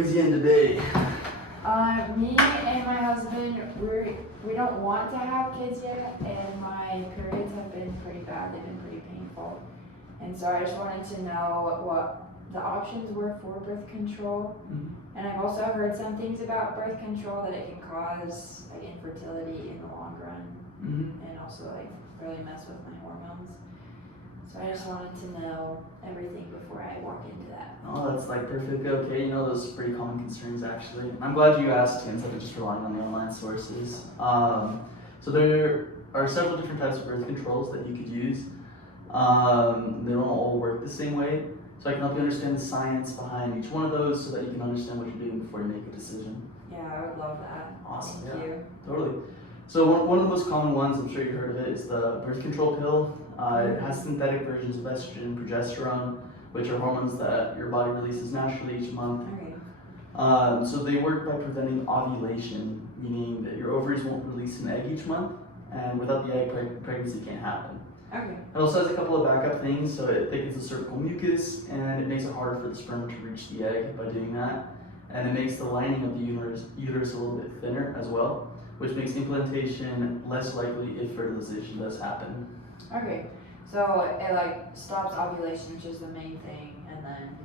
brings you in today? Me and my husband, we don't want to have kids yet, and my periods have been pretty bad. They've been pretty painful, and so I just wanted to know what the options were for birth control. And I've also heard some things about birth control that it can cause like infertility in the long run, and also like really mess with my hormones. So I just wanted to know everything before I walk into that. Oh, that's like perfectly okay. You know, those are pretty common concerns actually. I'm glad you asked instead of just relying on the online sources. So there are several different types of birth controls that you could use. They don't all work the same way. So I can help you understand the science behind each one of those so that you can understand what you're doing before you make a decision. Yeah, I would love that. Awesome. Thank you. Totally. So one of the most common ones, I'm sure you heard of it, is the birth control pill. It has synthetic versions of estrogen and progesterone, which are hormones that your body releases naturally each month. Okay. So they work by preventing ovulation, meaning that your ovaries won't release an egg each month, and without the egg, pregnancy can't happen. Okay. It also has a couple of backup things, so it thickens the cervical mucus, and it makes it harder for the sperm to reach the egg by doing that. And it makes the lining of the uterus a little bit thinner as well, which makes implantation less likely if fertilization does happen. Okay. So it like stops ovulation, which is the main thing, and then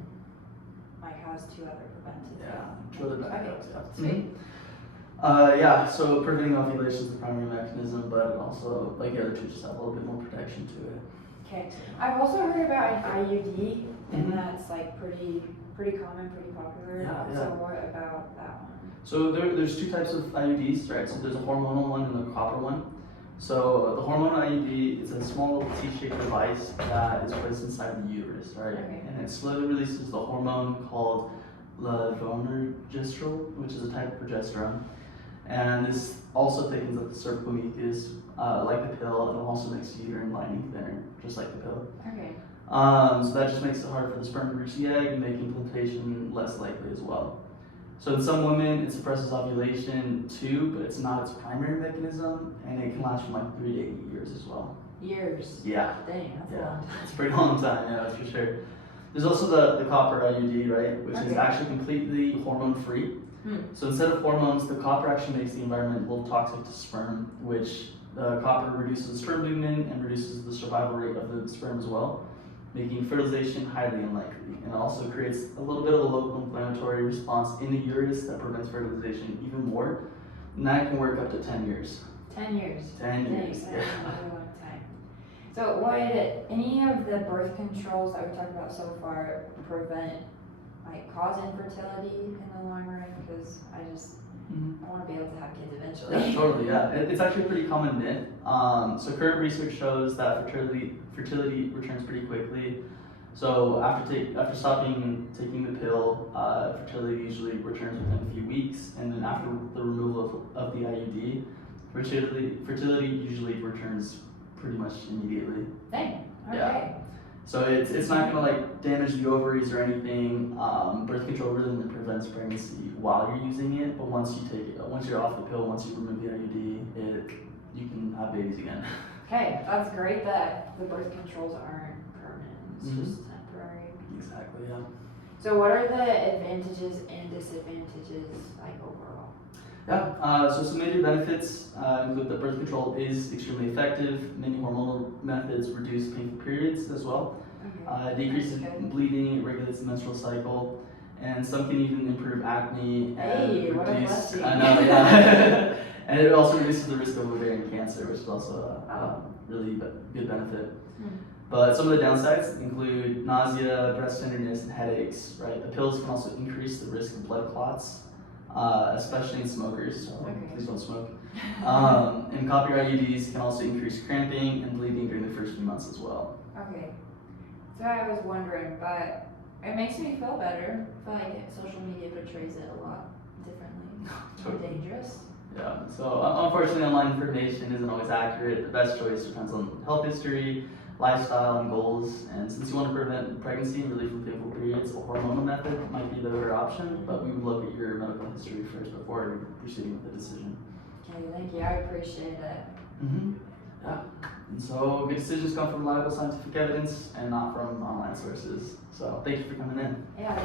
like has two other preventative. Yeah, two other backups. Okay. Yeah. Sweet. Yeah, so preventing ovulation is the primary mechanism, but also, like the other two, just have a little bit more protection to it. Okay. I've also heard about an IUD, and that's like pretty common, pretty popular. Yeah. So what about that one? So there's two types of IUDs, right? So there's a hormonal one and a copper one. So the hormonal IUD is a small little T-shaped device that is placed inside the uterus, right? Okay. And it slowly releases the hormone called levonorgestrel, which is a type of progesterone. And this also thickens up the cervical mucus, like the pill, and it also makes the uterine lining thinner, just like the pill. Okay. So that just makes it harder for the sperm to reach the egg and make implantation less likely as well. So in some women, it suppresses ovulation too, but it's not its primary mechanism, and it can last from like 3 to 8 years as well. Years. Yeah. Dang, that's a long time. It's a pretty long time, yeah, that's for sure. There's also the copper IUD, right, which is actually completely hormone-free. So instead of hormones, the copper actually makes the environment a little toxic to sperm, which the copper reduces the sperm lumen and reduces the survival rate of the sperm as well, making fertilization highly unlikely. And it also creates a little bit of a local inflammatory response in the uterus that prevents fertilization even more. And that can work up to 10 years. 10 years. 10 years, That's yeah. a really long time. So would any of the birth controls that we talked about so far prevent, like cause infertility in the long run? Because I want to be able to have kids eventually. Yeah, totally, yeah. It's actually a pretty common myth. So current research shows that fertility returns pretty quickly. So after stopping taking the pill, fertility usually returns within a few weeks, and then after the removal of the IUD, fertility usually returns pretty much immediately. Dang. Okay. Yeah. So it's not gonna like damage the ovaries or anything. Birth control really prevents pregnancy while you're using it, but once you're off the pill, once you remove the IUD, you can have babies again. Okay, that's great that the birth controls aren't permanent. It's just temporary. Exactly, yeah. So what are the advantages and disadvantages like overall? Yeah, so some major benefits include that birth control is extremely effective. Many hormonal methods reduce painful periods as well. Okay. It decreases bleeding, it regulates the menstrual cycle, and some can even improve acne and what a reduce. blessing. I know, yeah. And it also reduces the risk of ovarian cancer, which is also a really good benefit. But some of the downsides include nausea, breast tenderness, and headaches. Right, the pills can also increase the risk of blood clots. Especially in smokers, so please don't smoke. And copper IUDs can also increase cramping and bleeding during the first few months as well. Okay. So I was wondering, but it makes me feel better. I feel like social media portrays it a lot differently. Totally. Dangerous. Yeah, so unfortunately online information isn't always accurate. The best choice depends on health history, lifestyle, and goals. And since you want to prevent pregnancy and relief from painful periods, a hormonal method might be the better option, but we would look at your medical history first before proceeding with the decision. Okay, thank you. I appreciate it. Yeah, and so good decisions come from reliable scientific evidence and not from online sources. So thank you for coming in. Yeah,